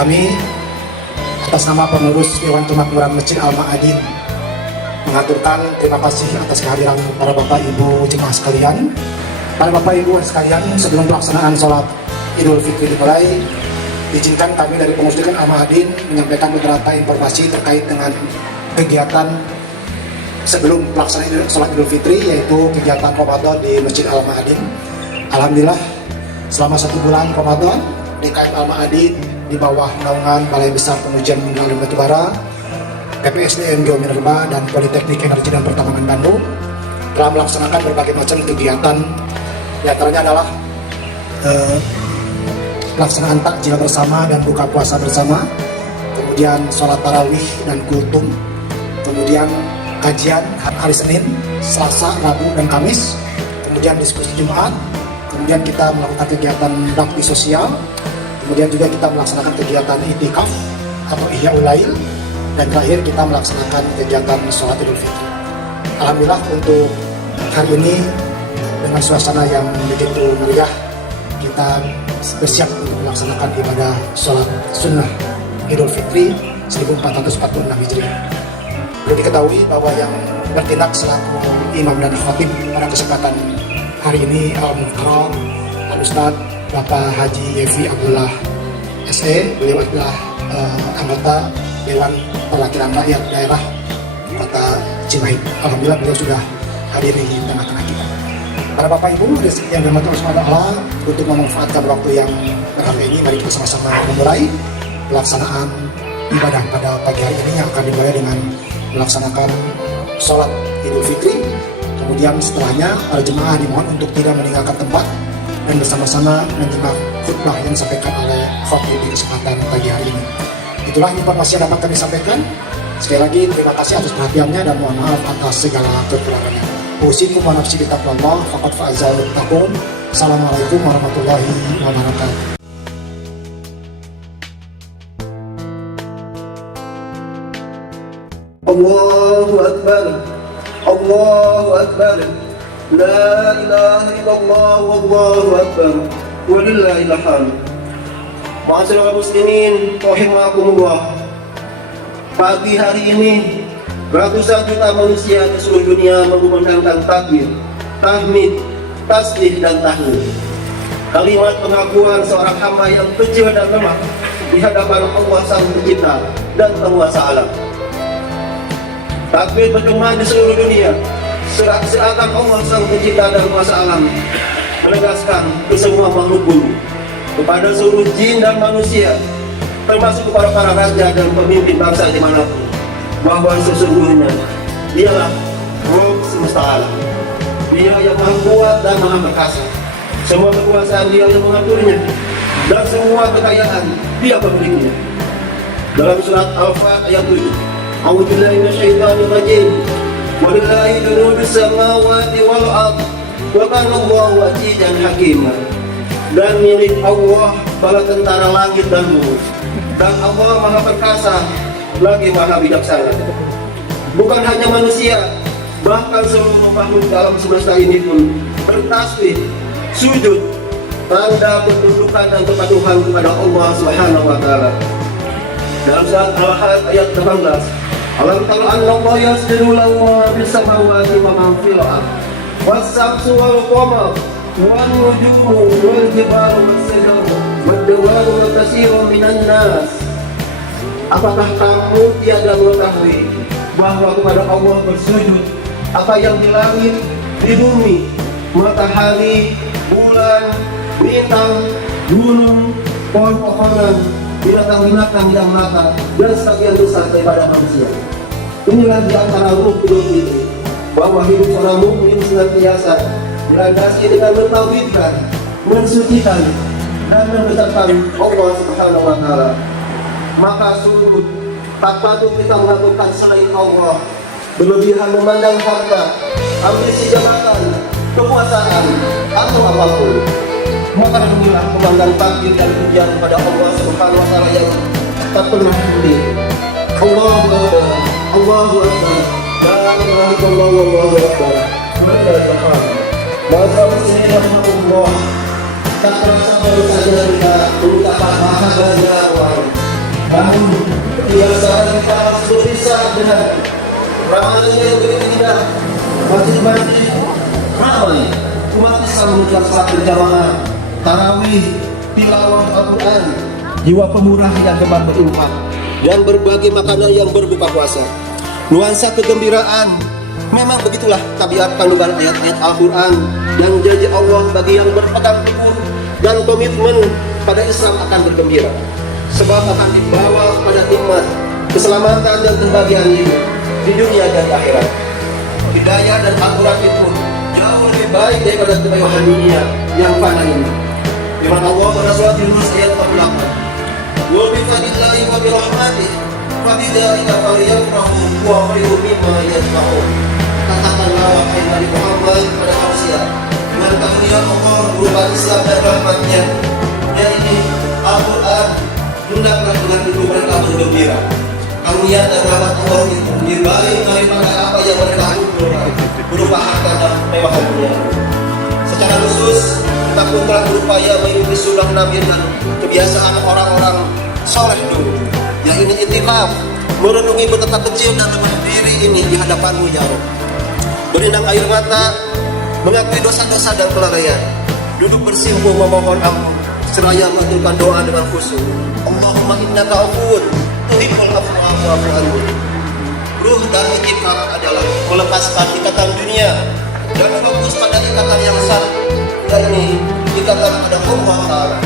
Kami atas nama pengurus Dewan Kemakmuran Masjid Al-Ma'adin mengaturkan terima kasih atas kehadiran para Bapak Ibu jemaah sekalian. Para Bapak Ibu sekalian, sebelum pelaksanaan sholat Idul Fitri dimulai, izinkan kami dari pengurus Dewan Al-Ma'adin menyampaikan beberapa informasi terkait dengan kegiatan sebelum pelaksanaan sholat Idul Fitri, yaitu kegiatan Ramadan di Masjid Al-Ma'adin. Alhamdulillah, selama 1 bulan Ramadan, DKM Al-Ma'adin di bawah naungan Balai Besar Pengujian Mineral dan Batubara, PPSDN Geominerba, dan Politeknik Energi dan Pertambangan Bandung telah melaksanakan berbagai macam kegiatan. Di antaranya adalah pelaksanaan takjil bersama dan buka puasa bersama, kemudian sholat tarawih dan kultum, kemudian kajian hari Senin, Selasa, Rabu, dan Kamis, kemudian diskusi Jumat, kemudian kita melakukan kegiatan bakti sosial, kemudian juga kita melaksanakan kegiatan itikaf atau ihya ulail, dan terakhir kita melaksanakan kegiatan sholat Idul Fitri. Alhamdulillah, untuk hari ini dengan suasana yang begitu meriah, kita bersiap untuk melaksanakan ibadah sholat sunnah Idul Fitri 1446 Hijriah. Perlu diketahui bahwa yang bertindak selaku imam dan khatib pada kesempatan hari ini Al-Muhtaram Al-Ustaz Bapak Haji Yefi Abdullah SE. Beliau adalah anggota Dewan Perwakilan Rakyat Daerah Kota Cimahi. Alhamdulillah, beliau sudah hadir di tengah-tengah kita. Para Bapak Ibu yang dirahmati Allah, untuk memanfaatkan waktu yang berharga ini, mari kita sama-sama memulai pelaksanaan ibadah pada pagi hari ini yang akan dimulai dengan melaksanakan sholat Idul Fitri. Kemudian setelahnya para jemaah dimohon untuk tidak meninggalkan tempat dan bersama-sama menyimak khutbah yang disampaikan oleh khatib di kesempatan pagi hari ini. Itulah informasi yang dapat kami sampaikan. Sekali lagi terima kasih atas perhatiannya dan mohon maaf atas segala kekurangannya. Usikum wa nafsi bitaqwallah faqad fa'azal muttaqun. Assalamualaikum warahmatullahi wabarakatuh. Allahu Akbar, Allahu Akbar, la ilaha illallah, Allahu Akbar, walillahil hamd. Ma'asyiral muslimin, rahimakumullah. Pagi hari ini, ratusan juta manusia di seluruh dunia mengumandangkan takbir, tahmid, tasbih, dan tahlil. Kalimat pengakuan seorang hamba yang kecil dan lemah di hadapan Allah Sang Pencipta dan Penguasa alam. Takbir bergema di seluruh dunia, seakan Allah Sang Pencipta dan Penguasa alam menegaskan ke semua makhluk bumi, kepada seluruh jin dan manusia, termasuk kepada para raja dan pemimpin bangsa dimanapun, bahwa sesungguhnya Dialah Rabb semesta alam. Dia yang maha kuat dan maha perkasa. Semua kekuasaan Dia yang mengaturnya, dan semua kekayaan Dia pemiliknya. Dalam surat Al-Fat ayat 7, A'udzubillahi minasyaitonir rajim. Walillahi junudus samawati wal ardh wa kana Allahu azizan hakima. Dan milik Allah bala tentara langit dan bumi, dan Allah maha perkasa lagi maha bijaksana. Bukan hanya manusia, bahkan seluruh makhluk dalam semesta ini pun bertasbih, sujud, tanda ketundukan dan kepatuhan kepada Allah Subhanahu wa taala. Dalam surat Al-Ahad ayat 18, Alam tara anna Allah yasjudu lahu ma fis samawati wa ma fil ardh was-samsu wal qamar wan nujumu wal jibalu was-sajaru wad-dawabu wa katsirun minan nas. Apakah kamu tiada mengetahui bahwa kepada Allah bersujud apa yang di langit, di bumi, matahari, bulan, bintang, gunung, pohon-pohonan, binatang-binatang yang melata, dan sebagian besar daripada manusia. Inilah di antara rukun itu, bahwa hidup seorang mukmin senantiasa dilandasi dengan mentauhidkan, mensucikan, dan membesarkan Allah Subhanahu wa taala. Maka sungguh tak patut kita melakukan selain Allah, berlebihan memandang harta, ambisi jabatan, kekuasaan, atau apapun. Maka alhamdulillah memandang takdir dan pujian kepada Allah Subhanahu wa taala yang tak pernah henti. Allahu Akbar, Allahu Akbar, la ilaha illallah, Allahu Akbar. Masa muslimah Allah tak terasa baru saja kita mengucapkan bahagia Namun kebiasaan kita harus berpisah dengan ramalan yang begitu indah. Masjid-masjid ramai, umat Islam mengucap salat berjamaah, tarawih, tilawah Al-Quran, jiwa pemurah yang gemar berinfak, dan berbagi makanan yang berbuka puasa. Nuansa kegembiraan, memang begitulah tabiat kandungan ayat-ayat Al-Quran yang janji Allah bagi yang berpegang teguh dan komitmen pada Islam akan bergembira, sebab akan dibawa pada nikmat, keselamatan dan kebahagiaan hidup di dunia dan akhirat. Hidayah dan Al-Quran itu jauh lebih baik daripada kemewahan dunia yang fana ini. Firman Allah pada surat Yunus ayat 48, "Wa bi fadlillahi wa bi rahmatihi fa bidzalika falyafrahu huwa khairun mimma yajma'un." Katakanlah wahai Nabi Muhammad pada manusia, dengan karunia Allah berupa Islam dan rahmatnya, yaitu Al-Quran, hendaklah dengan itu mereka bergembira. Karunia dan rahmat Allah itu lebih baik daripada apa yang mereka kumpulkan berupa harta dan kemewahan dunia. Secara khusus, kita pun telah berupaya mengikuti sunnah Nabi dan kebiasaan orang-orang soleh dulu, yang ini itikaf, merenungi betapa kecil dan lemah diri ini di hadapanmu ya Allah. Berlinang air mata, mengakui dosa-dosa dan kelalaian, duduk bersimpuh memohon ampun, seraya mengaturkan doa dengan khusyuk. Allahumma innaka afuwun tuhibbul afwa fa'fu anni. Ruh dan itikaf adalah melepaskan ikatan dunia dan fokus pada ikatan yang sah, yakni ikatan pada Allah Ta'ala.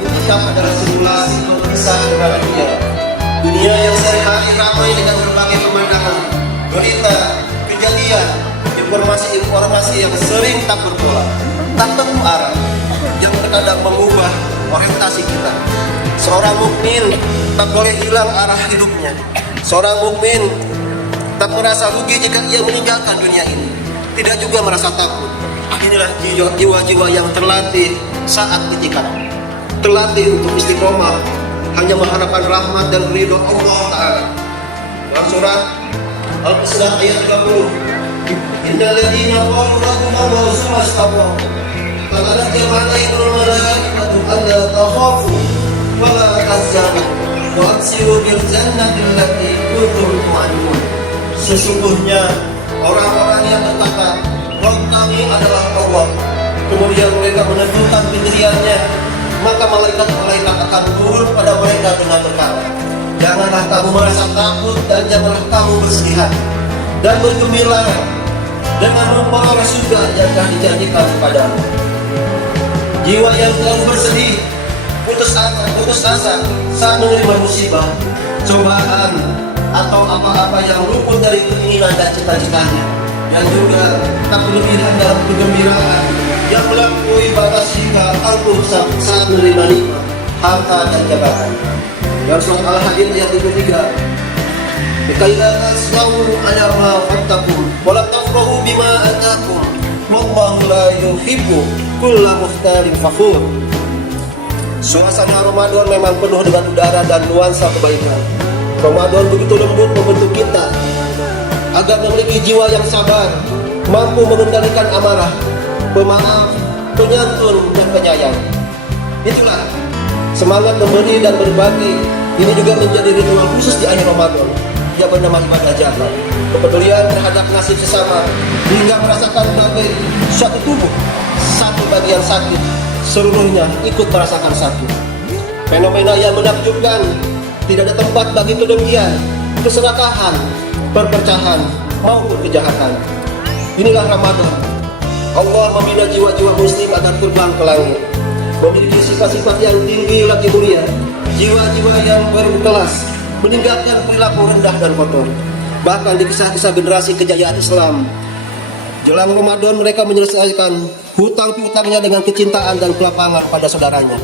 Itikaf adalah simulasi berpisah dengan dunia. Dunia yang sehari-hari ramai dengan berbagai pemandangan, berita, kejadian, informasi-informasi yang sering tak berpola, tak tentu arah, yang terkadang mengubah orientasi kita. Seorang mukmin tak boleh hilang arah hidupnya. Seorang mukmin tak merasa rugi jika ia meninggalkan dunia ini, tidak juga merasa takut. Inilah jiwa-jiwa yang terlatih saat itikaf, terlatih untuk istiqomah, hanya mengharapkan rahmat dan ridho Allah Ta'ala. Dalam surat Al-Qasas ayat 30, innal ladzina qalu rabbuna Allahu tsumma istaqamu tatanazzalu alaihimul malaikatu alla takhafu wa la tahzanu wa abshiru bil jannati allati kuntum tu'adun. Sesungguhnya orang-orang yang berkata, Rabb kami adalah Allah, kemudian mereka menentukan pendiriannya, maka malaikat-malaikat akan turun pada mereka dengan berkata, janganlah kamu merasa takut dan janganlah kamu bersedih hati, dan bergembira dengan memperoleh surga yang telah dijanjikan kepadamu. Jiwa yang selalu bersedih, putus asa saat menerima musibah, cobaan, atau apa-apa yang luput dari keinginan dan cita-citanya, dan juga tak berlebihan dalam kegembiraan yang melampaui batas hingga angkuh saat menerima nikmat, harta dan jabatan. Yang surat Al-Hadid ayat 23, "Kaila tasnawu ala ma fattakum wa la tafrahu bima atakum wallahu la yuhibbu kulla mukhtalin fakhur." Suasana Ramadan memang penuh dengan udara dan nuansa kebaikan. Ramadan begitu lembut membentuk kita agar memiliki jiwa yang sabar, mampu mengendalikan amarah, pemaaf, penyantun, dan penyayang. Itulah semangat memberi dan berbagi. Ini juga menjadi ritual khusus di akhir Ramadan yang bernama ibadah zakat, kepedulian terhadap nasib sesama, hingga merasakan sebagai suatu tubuh, satu bagian sakit, seluruhnya ikut merasakan sakit. Fenomena yang menakjubkan, tidak ada tempat bagi kedengkian, keserakahan, perpecahan, maupun kejahatan. Inilah Ramadan. Allah membina jiwa-jiwa muslim agar terbang ke langit, memiliki sifat-sifat yang tinggi lagi mulia, jiwa-jiwa yang berkelas, meninggalkan perilaku rendah dan kotor. Bahkan di kisah-kisah generasi kejayaan Islam, jelang Ramadan mereka menyelesaikan hutang piutangnya dengan kecintaan dan kelapangan pada saudaranya.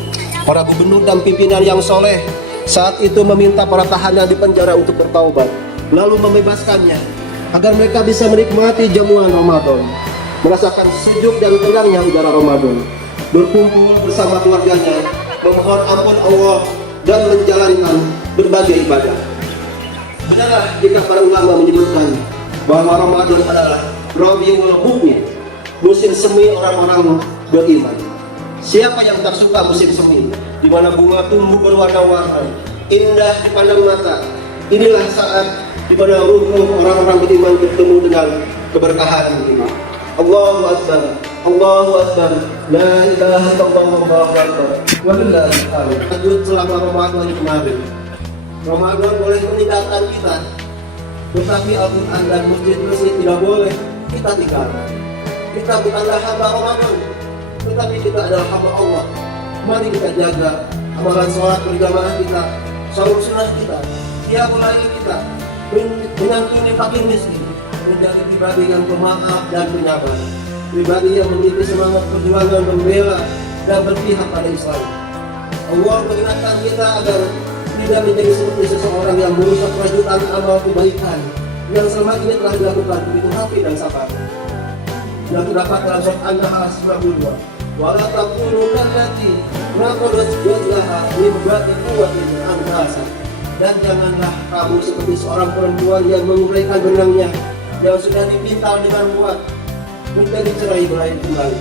Para gubernur dan pimpinan yang soleh saat itu meminta para tahanan di penjara untuk bertaubat, lalu membebaskannya agar mereka bisa menikmati jamuan Ramadan, merasakan sejuk dan tenangnya udara Ramadan, berkumpul bersama keluarganya, memohon ampun Allah, dan menjalankan berbagai ibadah. Benarlah jika para ulama menyebutkan bahwa Ramadan adalah Rabiul Mu'min, musim semi orang-orang beriman. Siapa yang tak suka musim semi, di mana bunga tumbuh berwarna-warni, indah dipandang mata. Inilah saat di mana ruh orang-orang beriman bertemu dengan keberkahan ini. Allahu Akbar, Allahu Akbar, la ilaha illallah, Allahu Akbar, walillahil hamd. Lanjut selama Ramadan kemarin. Ramadan boleh meninggalkan kita, tetapi Al-Quran dan masjid-masjid tidak boleh kita tinggalkan. Kita bukanlah hamba Ramadan, tetapi kita adalah hamba Allah. Mari kita jaga amalan sholat berjamaah kita, sahur sunnah kita, qiyamul lail kita, menyantuni fakir miskin, menjadi pribadi yang pemaaf dan penyabar, pribadi yang memiliki semangat perjuangan membela dan berpihak pada Islam. Allah mengingatkan kita agar tidak menjadi seperti seseorang yang merusak kelanjutan amal kebaikan yang selama ini telah dilakukan begitu hati dan sabar. Yang terdapat dalam surat An-Nahl 92. Wala takunu kallati naqadat ghazlaha min ba'di quwwatin anfasa. Dan janganlah kamu seperti seorang perempuan yang menguraikan benangnya yang sudah dipintal dengan kuat menjadi cerai-berai kembali.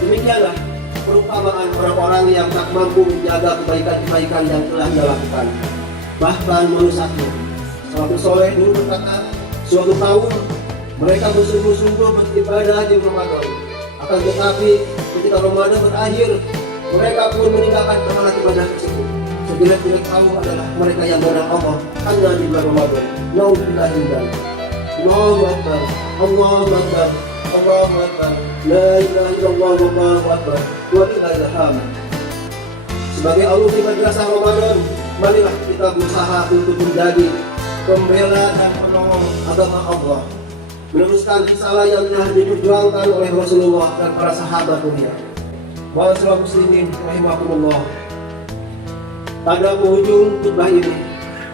Demikianlah perumpamaan orang-orang yang tak mampu menjaga kebaikan-kebaikan yang telah dia lakukan, bahkan merusaknya. Salafus soleh dulu berkata, suatu tahun mereka bersungguh-sungguh beribadah di Ramadan. Akan tetapi ketika Ramadan berakhir, mereka pun meninggalkan amalan ibadah tersebut. Sejelek-jelek tahu adalah mereka yang benar Allah hanya di bulan Ramadan. Nauzubillah min dzalik. Allahu Akbar, Allahu Akbar, Allahu Akbar, la ilaha illallah, Allahu Akbar, walillahil hamd. Sebagai alumni madrasah Ramadan, marilah kita berusaha untuk menjadi pembela dan penolong agama Allah, meneruskan risalah yang telah diperjuangkan oleh Rasulullah dan para sahabat dunia. Wa'assalam muslimin rahimakumullah. Pada penghujung khutbah ini,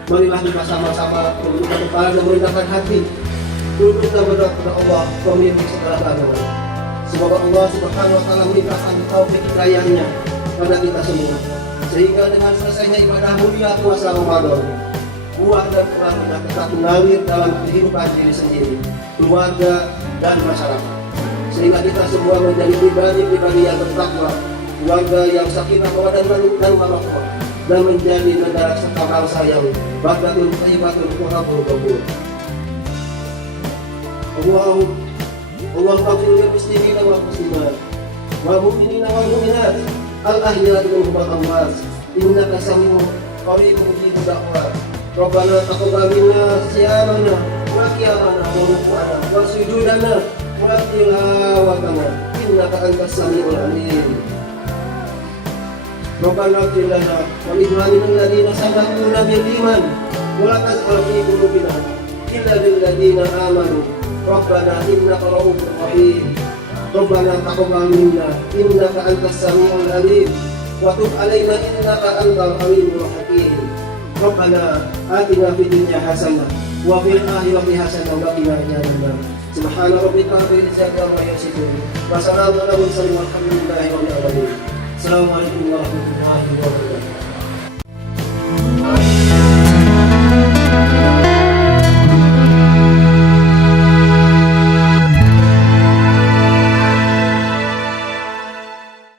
marilah kita sama-sama menundukkan kepala dan merendahkan hati, tunduk dan berdoa kepada Allah, pemilik segala keadaan. Semoga Allah Subhanahu wa taala melimpahkan taufik hidayahnya pada kita semua, sehingga dengan selesainya ibadah mulia puasa Ramadan, buah dan keluarga tetap mengalir dalam kehidupan diri sendiri, keluarga dan masyarakat, sehingga kita semua menjadi pribadi-pribadi yang bertakwa, keluarga yang sakinah mawaddah dan warahmah, dan menjadi negara serta bangsa yang baldatun thayyibatun wa rabbul ghafur. Allahumma ighfir lil muslimina wal muslimat wal mu'minina wal mu'minat al ahya'i minhum wal amwat innaka sami'un qaribun mujibud da'wat. Rabbana taqabbal minna siyamana wa qiyamana wa ruku'ana wa sujudana wa tilawatana innaka antas sami'ul 'alim. Rabbana ighfir lana wa li ikhwanina alladziina sabaquna bil iman wa la taj'al fi qulubina illa lil ladziina amanu. Rabbana innaka ra'ufur rahim. Rabbana taqabbal minna innaka antas sami'ul 'alim wa tub 'alaina innaka antal 'alimul hakim. Rabbana atina fid dunya hasanah wa fil akhirati hasanah wa qina adzabannar. Subhana rabbika rabbil izzati amma yasifun wa salamun 'alal mursalin walhamdulillahi rabbil alamin. Assalamualaikum warahmatullahi wabarakatuh.